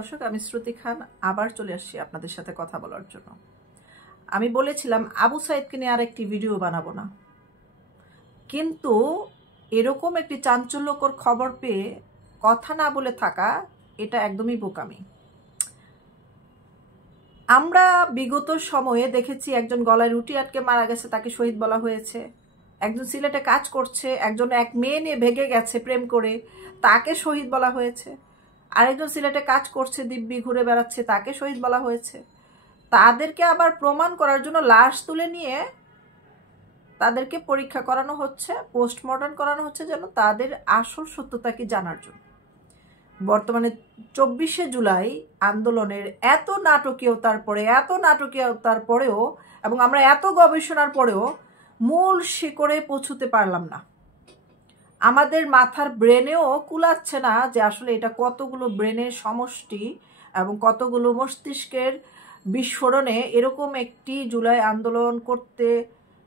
দর্শক, আমি শ্রুতি খান আবার চলে আসছি আপনাদের সাথে কথা বলার জন্য। আমি বলেছিলাম আবু সাইদকে নিয়ে আর একটি ভিডিও বানাবো না, কিন্তু এরকম একটি চাঞ্চল্যকর খবর পেয়ে কথা না বলে থাকা এটা একদমই বোকামি। আমরা বিগত সময়ে দেখেছি একজন গলায় রুটি আটকে মারা গেছে, তাকে শহীদ বলা হয়েছে। একজন সিলেটে কাজ করছে, একজন এক মেয়ে নিয়ে ভেগে গেছে প্রেম করে, তাকে শহীদ বলা হয়েছে। আরেকজন সিলেটে কাজ করছে, দিব্যি ঘুরে বেড়াচ্ছে, তাকে শহীদ বলা হয়েছে। তাদেরকে আবার প্রমাণ করার জন্য লাশ তুলে নিয়ে তাদেরকে পরীক্ষা করানো হচ্ছে, পোস্টমর্টম করানো হচ্ছে, যেন তাদের আসল সত্যতা কি জানার জন্য। বর্তমানে 24শে জুলাই আন্দোলনের এত নাটকীয়তার পরেও এবং আমরা এত গবেষণার পরেও মূল শিকড়ে পৌঁছতে পারলাম না। আমাদের মাথার ব্রেনেও কুলাচ্ছে না যে আসলে এটা কতগুলো ব্রেনের সমষ্টি এবং কতগুলো মস্তিষ্কের বিস্ফোরণে এরকম একটি জুলাই আন্দোলন করতে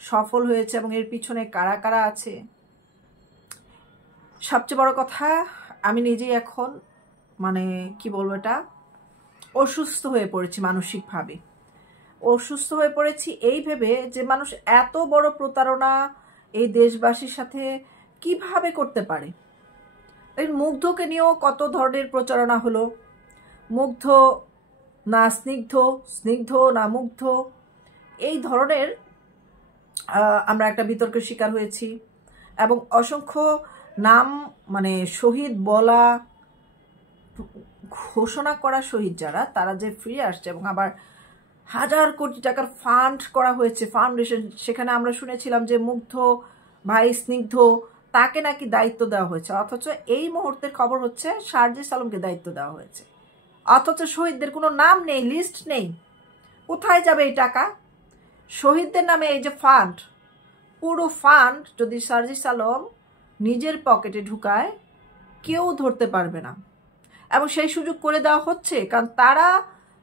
সফল হয়েছে এবং এর পিছনে কারা কারা আছে। সবচেয়ে বড় কথা, আমি নিজেই এখন কি বলবো, এটা অসুস্থ হয়ে পড়েছি, মানসিকভাবে অসুস্থ হয়ে পড়েছি এই ভেবে যে মানুষ এত বড় প্রতারণা এই দেশবাসীর সাথে কিভাবে করতে পারে। এই মুগ্ধকে নিয়েও কত ধরনের প্রচারণা হলো, মুগ্ধ না স্নিগ্ধ, স্নিগ্ধ না মুগ্ধ, এই ধরনের আমরা একটা বিতর্কের শিকার হয়েছি। এবং অসংখ্য নাম শহীদ বলা, ঘোষণা করা শহীদ যারা, তারা যে ফিরে আসছে এবং আবার হাজার কোটি টাকার ফান্ড করা হয়েছে, ফাউন্ডেশন, সেখানে আমরা শুনেছিলাম যে মুগ্ধ ভাই স্নিগ্ধ তাকে নাকি দায়িত্ব দেওয়া হয়েছে, অথচ এই মুহূর্তের খবর হচ্ছে সার্জিস আলমকে দায়িত্ব দেওয়া হয়েছে, অথচ শহীদদের কোনো নাম নেই, লিস্ট নেই। কোথায় যাবে এই টাকা? শহীদদের নামে এই যে ফান্ড, পুরো ফান্ড যদি সার্জিস আলম নিজের পকেটে ঢুকায় কেউ ধরতে পারবে না। এবং সেই সুযোগ করে দেওয়া হচ্ছে, কারণ তারা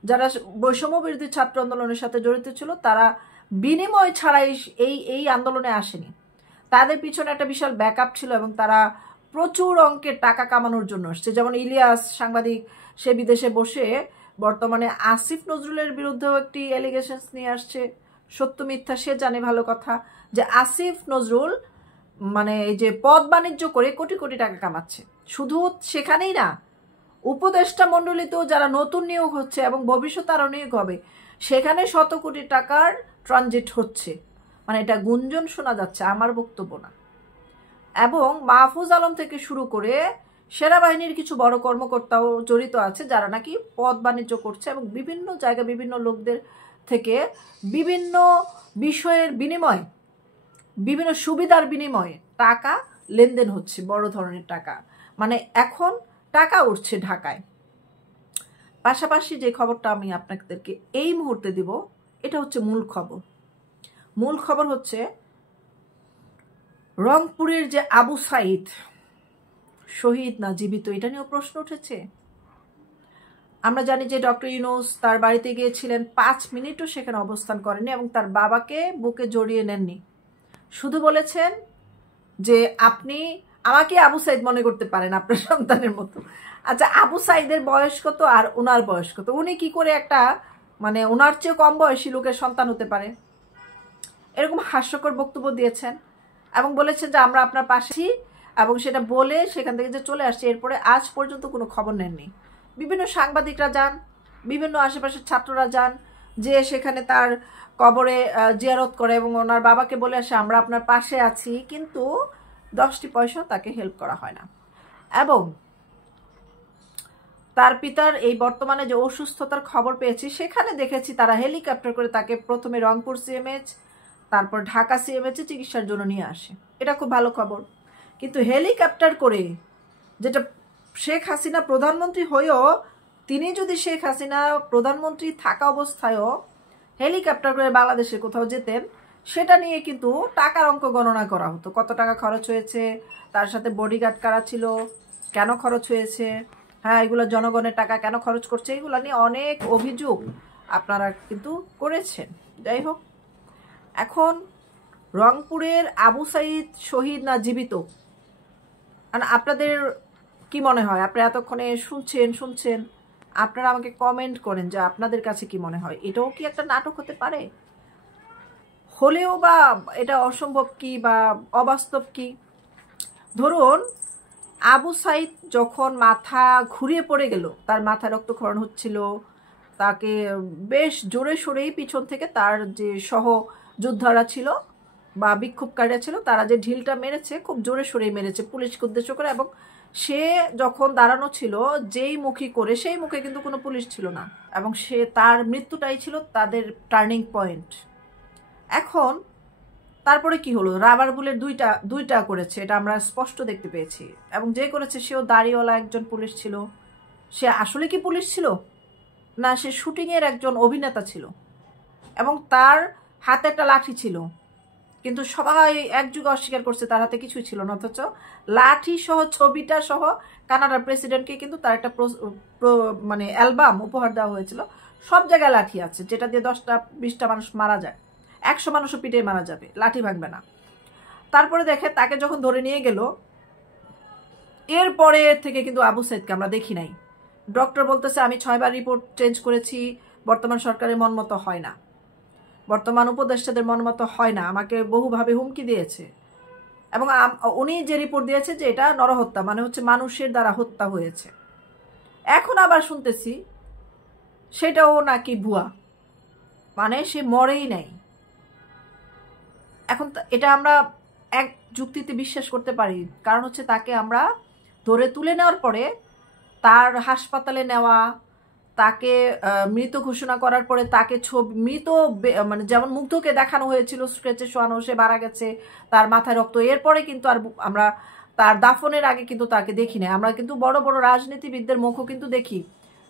যারা বৈষম্য বিরোধী ছাত্র আন্দোলনের সাথে জড়িত ছিল, তারা বিনিময় ছাড়াই এই আন্দোলনে আসেনি। তাদের পিছনে একটা বিশাল ব্যাকআপ ছিল এবং তারা প্রচুর অঙ্কের টাকা কামানোর জন্য আসছে। যেমন ইলিয়াস সাংবাদিক, সে বিদেশে বসে বর্তমানে আসিফ নজরুলের বিরুদ্ধেও একটি অ্যালিগেশনস নিয়ে আসছে। সত্য মিথ্যা সে জানে ভালো কথা, যে আসিফ নজরুল এই যে পদ বাণিজ্য করে কোটি কোটি টাকা কামাচ্ছে। শুধু সেখানেই না, উপদেষ্টা মণ্ডলীতেও যারা নতুন নিয়োগ হচ্ছে এবং ভবিষ্যতে আরও নিয়োগ হবে, সেখানে শত কোটি টাকার ট্রানজিট হচ্ছে। এটা গুঞ্জন শোনা যাচ্ছে, আমার বক্তব্য না। এবং মাহফুজ আলম থেকে শুরু করে সেনাবাহিনীর কিছু বড় কর্মকর্তাও জড়িত আছে, যারা নাকি পদ বাণিজ্য করছে এবং বিভিন্ন জায়গায় বিভিন্ন লোকদের থেকে বিভিন্ন বিষয়ের বিনিময়ে, বিভিন্ন সুবিধার বিনিময়ে টাকা লেনদেন হচ্ছে, বড় ধরনের টাকা। এখন টাকা উঠছে ঢাকায়। পাশাপাশি যে খবরটা আমি আপনাদেরকে এই মুহূর্তে দিব, এটা হচ্ছে মূল খবর। মূল খবর হচ্ছে রংপুরের যে আবু সাইদ শহীদ না জীবিত, এটা নিয়েও প্রশ্ন উঠেছে। আমরা জানি যে ডক্টর ইউনূস তার বাড়িতে গিয়েছিলেন, 5 মিনিটও সেখানে অবস্থান করেননি এবং তার বাবাকে বুকে জড়িয়ে নেননি। শুধু বলেছেন যে আপনি আমাকে আবু সাইদ মনে করতে পারেন আপনার সন্তানের মতো। আচ্ছা, আবু সাইদের বয়স কত আর ওনার বয়স কত? উনি কি করে একটা ওনার চেয়ে কম বয়সী লোকের সন্তান হতে পারে? এরকম হাস্যকর বক্তব্য দিয়েছেন এবং বলেছেন যে আমরা আপনার পাশে, এবং সেটা বলে সেখান থেকে যে চলে আসছে, এরপরে আজ পর্যন্ত কোনো খবর নেননি। বিভিন্ন সাংবাদিকরা যান, বিভিন্ন আশেপাশের ছাত্ররা যান, যে সেখানে তার কবরে জিয়ারত করে এবং ওনার বাবাকে বলে আসে আমরা আপনার পাশে আছি, কিন্তু 10টি পয়সা তাকে হেল্প করা হয় না। এবং তার পিতার এই বর্তমানে যে অসুস্থতার খবর পেয়েছি, সেখানে দেখেছি তারা হেলিকপ্টার করে তাকে প্রথমে রংপুর সিএমএইচ, তারপর ঢাকা সিএমএইচে চিকিৎসার জন্য নিয়ে আসে। এটা খুব ভালো খবর। কিন্তু হেলিকপ্টার করে, যেটা শেখ হাসিনা প্রধানমন্ত্রী হয়েও, তিনি যদি শেখ হাসিনা প্রধানমন্ত্রী থাকা অবস্থায়ও হেলিকপ্টার করে বাংলাদেশে কোথাও যেতেন, সেটা নিয়ে কিন্তু টাকার অঙ্ক গণনা করা হতো। কত টাকা খরচ হয়েছে, তার সাথে বডিগার্ড কারা ছিল, কেন খরচ হয়েছে, হ্যাঁ এগুলো জনগণের টাকা কেন খরচ করছে, এগুলো নিয়ে অনেক অভিযোগ আপনারা কিন্তু করেছেন। যাই হোক, এখন রংপুরের আবু সাইদ শহীদ না জীবিত, আপনাদের কি মনে হয়? আপনি এতক্ষণে শুনছেন, আপনারা আমাকে কমেন্ট করেন যে আপনাদের কাছে কি মনে হয়, এটাও কি একটা নাটক হতে পারে? হলেও বা এটা অসম্ভব কি বা অবাস্তব কি? ধরুন আবু সাইদ যখন মাথা ঘুরিয়ে পড়ে গেল, তার মাথা রক্তক্ষরণ হচ্ছিল, তাকে বেশ জোরে সোরেই পিছন থেকে তার যে সহযোদ্ধারা ছিল বা বিক্ষোভকারীরা ছিল তারা যে ঢিলটা মেরেছে, খুব জোরে সোরেই মেরেছে পুলিশকে উদ্দেশ্য করে, এবং সে যখন দাঁড়ানো ছিল যেই মুখী করে, সেই মুখে কিন্তু কোনো পুলিশ ছিল না, এবং সে তার মৃত্যুটাই ছিল তাদের টার্নিং পয়েন্ট। এখন তারপরে কি হলো, রাবার বুলেট দুইটা করেছে, এটা আমরা স্পষ্ট দেখতে পেয়েছি, এবং যে করেছে সেও দাড়িওয়ালা একজন পুলিশ ছিল। সে আসলে কি পুলিশ ছিল না সে শুটিংয়ের একজন অভিনেতা ছিল, এবং তার হাতে একটা লাঠি ছিল, কিন্তু সবাই একযুগে অস্বীকার করছে তার হাতে কিছুই ছিল না, অথচ লাঠি সহ ছবিটা সহ কানাডার প্রেসিডেন্টকে কিন্তু তার একটা মানে অ্যালবাম উপহার দেওয়া হয়েছিল। সব জায়গায় লাঠি আছে, যেটা দিয়ে 10-20টা মানুষ মারা যায়, 100 মানুষও পিটে মারা যাবে, লাঠি ভাঙবে না। তারপরে দেখে তাকে যখন ধরে নিয়ে গেল, এরপরে থেকে কিন্তু আবু সাইদকে আমরা দেখি নাই। ডক্টর বলতেছে আমি 6 বার রিপোর্ট চেঞ্জ করেছি, বর্তমান সরকারের মন মতো হয় না, বর্তমান উপদেষ্টাদের মন মতো হয় না, আমাকে বহুভাবে হুমকি দিয়েছে, এবং উনি যে রিপোর্ট দিয়েছে যে এটা নরহত্যা, মানে হচ্ছে মানুষের দ্বারা হত্যা হয়েছে। এখন আবার শুনতেছি সেটাও নাকি ভুয়া, মানে সে মরেই নাই। এখন এটা আমরা এক যুক্তিতে বিশ্বাস করতে পারি, কারণ হচ্ছে তাকে আমরা ধরে তুলে নেওয়ার পরে তার হাসপাতালে নেওয়া, তাকে মৃত ঘোষণা করার পরে তাকে মৃত মানে যেমন মুগ্ধকে দেখানো হয়েছিল স্ট্রেচে শোয়ানো, সে মারা গেছে, তার মাথায় রক্ত, এরপরে কিন্তু আর আমরা তার দাফনের আগে কিন্তু তাকে দেখি না। আমরা কিন্তু বড় বড় রাজনীতিবিদদের মুখও কিন্তু দেখি,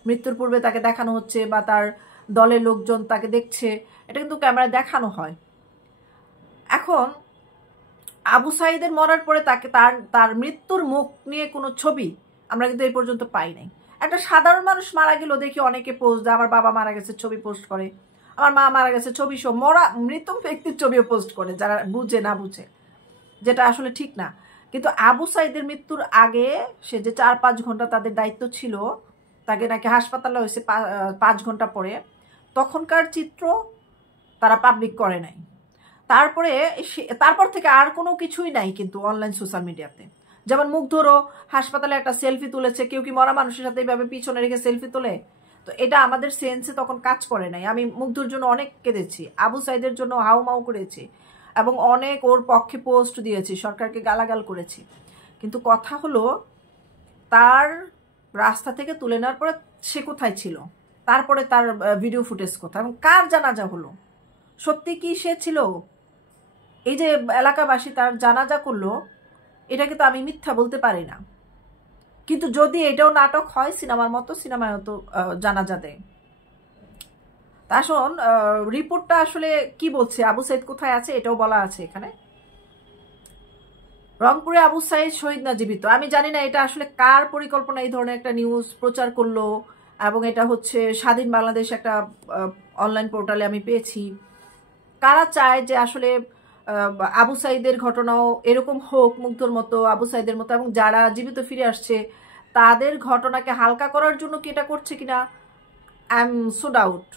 মৃত্যুর পূর্বে তাকে দেখানো হচ্ছে বা তার দলের লোকজন তাকে দেখছে, এটা কিন্তু ক্যামেরায় দেখানো হয়। এখন আবু সাইদের মরার পরে তাকে তার মৃত্যুর মুখ নিয়ে কোনো ছবি আমরা কিন্তু এই পর্যন্ত পাই নাই। একটা সাধারণ মানুষ মারা গেল দেখি অনেকে পোস্ট দেয়, আমার বাবা মারা গেছে ছবি পোস্ট করে, আমার মা মারা গেছে ছবি সহ মৃত ব্যক্তির ছবিও পোস্ট করে, যারা বুঝে না বুঝে, যেটা আসলে ঠিক না। কিন্তু আবু সাইদের মৃত্যুর আগে সে যে 4-5 ঘন্টা তাদের দায়িত্ব ছিল, তাকে নাকি হাসপাতালে হয়েছে 5 ঘন্টা পরে, তখনকার চিত্র তারা পাবলিক করে নাই। তারপর থেকে আর কোনো কিছুই নাই কিন্তু অনলাইন সোশ্যাল মিডিয়াতে। যেমন মুগ্ধরও হাসপাতালে একটা সেলফি তুলেছে, কেউ কি মরা মানুষের সাথে এইভাবে পিছনে রেখে সেলফি তোলে? তো এটা আমাদের সেন্সে তখন কাজ করে নাই। আমি মুগ্ধর জন্য অনেক কেঁদেছি, আবু সাইদের জন্য হাউমাউ করেছি, এবং অনেক ওর পক্ষে পোস্ট দিয়েছি, সরকারকে গালাগাল করেছি। কিন্তু কথা হলো তার রাস্তা থেকে তুলে নেওয়ার পরে সে কোথায় ছিল, তারপরে তার ভিডিও ফুটেজ কোথায়, এবং কার জানাজা হলো, সত্যি কি সে ছিল? এই যে এলাকাবাসী তার জানাজা করলো, এটাকে তো আমি মিথ্যা বলতে পারি না। কিন্তু যদি এটাও নাটক হয় সিনেমার মতো, সিনেমায় তো জানাজা দেয়। তা আসুন রিপোর্টটা আসলে কি বলছে, আবু সাইদ কোথায় আছে এটাও বলা আছে এখানে। রংপুরে আবু সাইদ শহীদ না জীবিত, আমি জানি না এটা আসলে কার পরিকল্পনা এই ধরনের একটা নিউজ প্রচার করলো, এবং এটা হচ্ছে স্বাধীন বাংলাদেশ একটা অনলাইন পোর্টালে আমি পেয়েছি। কারা চায় যে আসলে আবু সাইদের ঘটনাও এরকম হোক, মুগ্ধর মতো, আবু সাইদের মতো, এবং যারা জীবিত ফিরে আসছে তাদের ঘটনাকে হালকা করার জন্য কি এটা করছে কিনা আই এম সো ডাউট।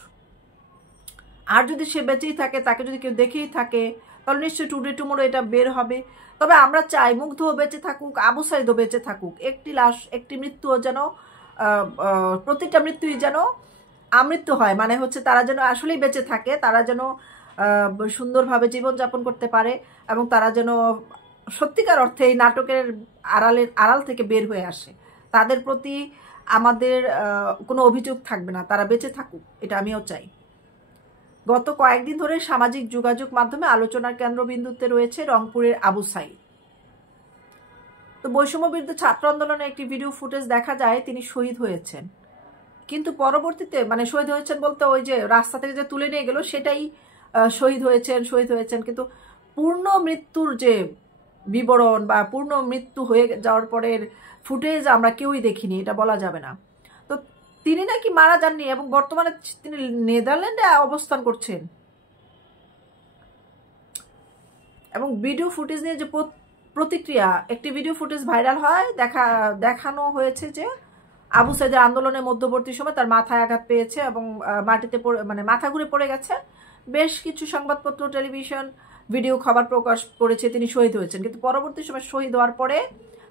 আর যদি সে বেঁচেই থাকে, তাকে যদি কেউ দেখেই থাকে, তাহলে নিশ্চয়ই টুডে টুমোরো এটা বের হবে। তবে আমরা চাই মুগ্ধও বেঁচে থাকুক, আবু সাইদও বেঁচে থাকুক, একটি লাশ, একটি মৃত্যুও যেন, প্রতিটা মৃত্যুই যেন আমৃত্যু হয়, মানে হচ্ছে তারা যেন আসলেই বেঁচে থাকে, তারা যেন সুন্দরভাবে জীবনযাপন করতে পারে, এবং তারা যেন সত্যিকার অর্থে এই নাটকের আড়াল থেকে বের হয়ে আসে। তাদের প্রতি আমাদের কোনো অভিযোগ থাকবে না, তারা বেঁচে থাকুক, এটা আমিও চাই। গত কয়েকদিন ধরে সামাজিক যোগাযোগ মাধ্যমে আলোচনার কেন্দ্রবিন্দুতে রয়েছে রংপুরের আবু সাইদ। তো বৈষম্য বিরুদ্ধে ছাত্র আন্দোলনের একটি ভিডিও ফুটেজ দেখা যায় তিনি শহীদ হয়েছেন, কিন্তু পরবর্তীতে মানে শহীদ হয়েছেন বলতে ওই যে রাস্তা থেকে যে তুলে নিয়ে গেল সেটাই শহীদ হয়েছেন, কিন্তু পূর্ণ মৃত্যুর যে বিবরণ বা পূর্ণ মৃত্যু হয়ে যাওয়ার পরের ফুটেজ আমরা কেউই দেখিনি, এটা বলা যাবে না। তো তিনি নাকি মারা যাননি, এবং বর্তমানে তিনি নেদারল্যান্ডে অবস্থান করছেন। এবং ভিডিও ফুটেজ নিয়ে যে প্রতিক্রিয়া, একটি ভিডিও ফুটেজ ভাইরাল হয়, দেখানো হয়েছে যে আবু সাইদের আন্দোলনের মধ্যবর্তী সময় তার মাথায় আঘাত পেয়েছে এবং মাটিতে মানে মাথা ঘুরে পড়ে গেছে। বেশ কিছু সংবাদপত্র, টেলিভিশন, ভিডিও খবর প্রকাশ করেছে তিনি শহীদ হয়েছেন, কিন্তু পরবর্তী সময় শহীদ হওয়ার পরে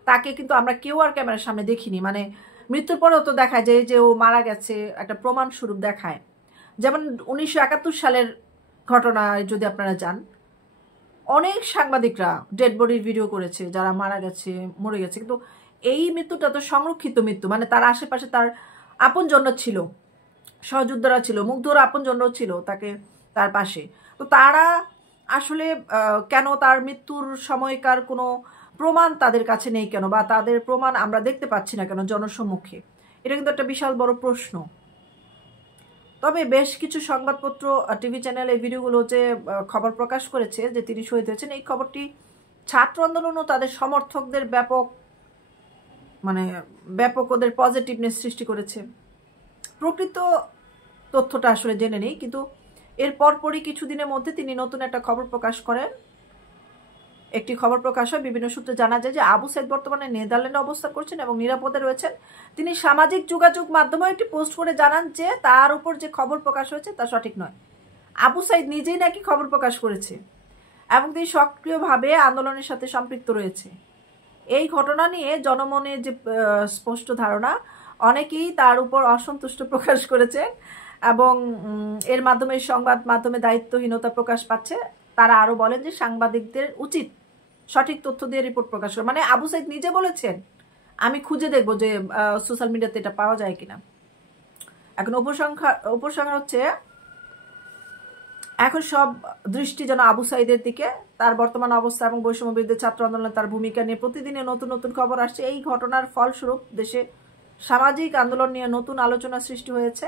তাকে কিন্তু আমরা কেউ আর ক্যামেরার সামনে দেখিনি। মানে মৃত্যুর পরেও তো দেখায় যে ও মারা গেছে, একটা প্রমাণ স্বরূপ দেখায়। যেমন 1971 সালের ঘটনায় যদি আপনারা যান, অনেক সাংবাদিকরা ডেড বডির ভিডিও করেছে যারা মারা গেছে, মরে গেছে, কিন্তু এই মৃত্যুটা তো সংরক্ষিত মৃত্যু। মানে তার আশেপাশে তার আপনজন ছিল, সহযোদ্ধারা ছিল, মুগ্ধর আপনজন ছিল তার পাশে। তো তারা আসলে কেন তার মৃত্যুর সময়কার কোনো প্রমাণ তাদের কাছে নেই কেন, বা তাদের প্রমাণ আমরা দেখতে পাচ্ছি না কেন জনসম্মুখে? এটা কিন্তু একটা বিশাল বড় প্রশ্ন। তবে বেশ কিছু সংবাদপত্র, টিভি চ্যানেল এই ভিডিওগুলো যে খবর প্রকাশ করেছে যে তিনি শহীদ হয়েছেন, এই খবরটি ছাত্র আন্দোলন ও তাদের সমর্থকদের ব্যাপক ওদের পজিটিভনেস সৃষ্টি করেছে। প্রকৃত তথ্যটা আসলে জেনে নেই, কিন্তু এর পরপরই কিছুদিনের মধ্যে তিনি নতুন একটা খবর প্রকাশ করেন। একটি খবর প্রকাশ হয়, বিভিন্ন সূত্রে জানা যায় যে আবু সাইদ বর্তমানে নেদারল্যান্ডে অবস্থান করছেন এবং নিরাপদে রয়েছেন। তিনি সামাজিক যোগাযোগ মাধ্যমে একটি পোস্ট করে জানান যে তার উপর যে খবর প্রকাশ হয়েছে তা সঠিক নয়। আবু সাইদ নিজেই নাকি খবর প্রকাশ করেছে এবং তিনি সক্রিয়ভাবে আন্দোলনের সাথে সম্পৃক্ত রয়েছে। এই ঘটনা নিয়ে জনমনে যে স্পষ্ট ধারণা, অনেকেই তার উপর অসন্তুষ্ট প্রকাশ করেছে এবং এর মাধ্যমে সংবাদ মাধ্যমে দায়িত্বহীনতা প্রকাশ পাচ্ছে। তারা আরো বলেন যে সাংবাদিকদের উচিত সঠিক তথ্য দিয়ে রিপোর্ট প্রকাশ করে। মানে আবু সাইদ নিজে বলেছেন, আমি খুঁজে দেখবো যে সোশ্যাল মিডিয়াতে এটা পাওয়া যায় কিনা। এখন উপসংহার হচ্ছে এখন সব দৃষ্টি যেন আবু সাইদের দিকে, তার বর্তমান অবস্থা এবং বৈষম্য বিরুদ্ধে ছাত্র আন্দোলনে তার ভূমিকা নিয়ে প্রতিদিনে নতুন নতুন খবর আসছে। এই ঘটনার ফলস্বরূপ দেশে সামাজিক আন্দোলন নিয়ে নতুন আলোচনা সৃষ্টি হয়েছে।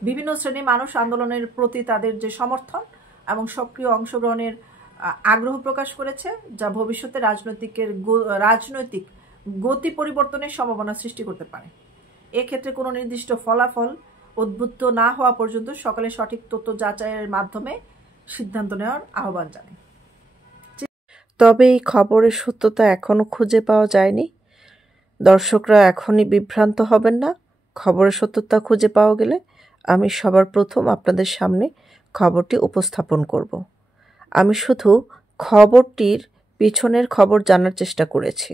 বিভিন্ন শ্রেণীর মানুষ আন্দোলনের প্রতি তাদের যে সমর্থন এবং সক্রিয় অংশগ্রহণের আগ্রহ প্রকাশ করেছে, যা ভবিষ্যতে রাজনৈতিক গতি পরিবর্তনের সম্ভাবনা সৃষ্টি করতে পারে। এক্ষেত্রে কোনো নির্দিষ্ট ফলাফল উদ্বুদ্ধ না হওয়া পর্যন্ত সকলে সঠিক তথ্য যাচাইয়ের মাধ্যমে সিদ্ধান্ত নেওয়ার আহ্বান জানায়। তবে এই খবরের সত্যতা এখনো খুঁজে পাওয়া যায়নি। দর্শকরা এখনই বিভ্রান্ত হবেন না। খবরের সত্যতা খুঁজে পাওয়া গেলে আমি সবার প্রথম আপনাদের সামনে খবরটি উপস্থাপন করব। আমি শুধু খবরটির পিছনের খবর জানার চেষ্টা করেছি।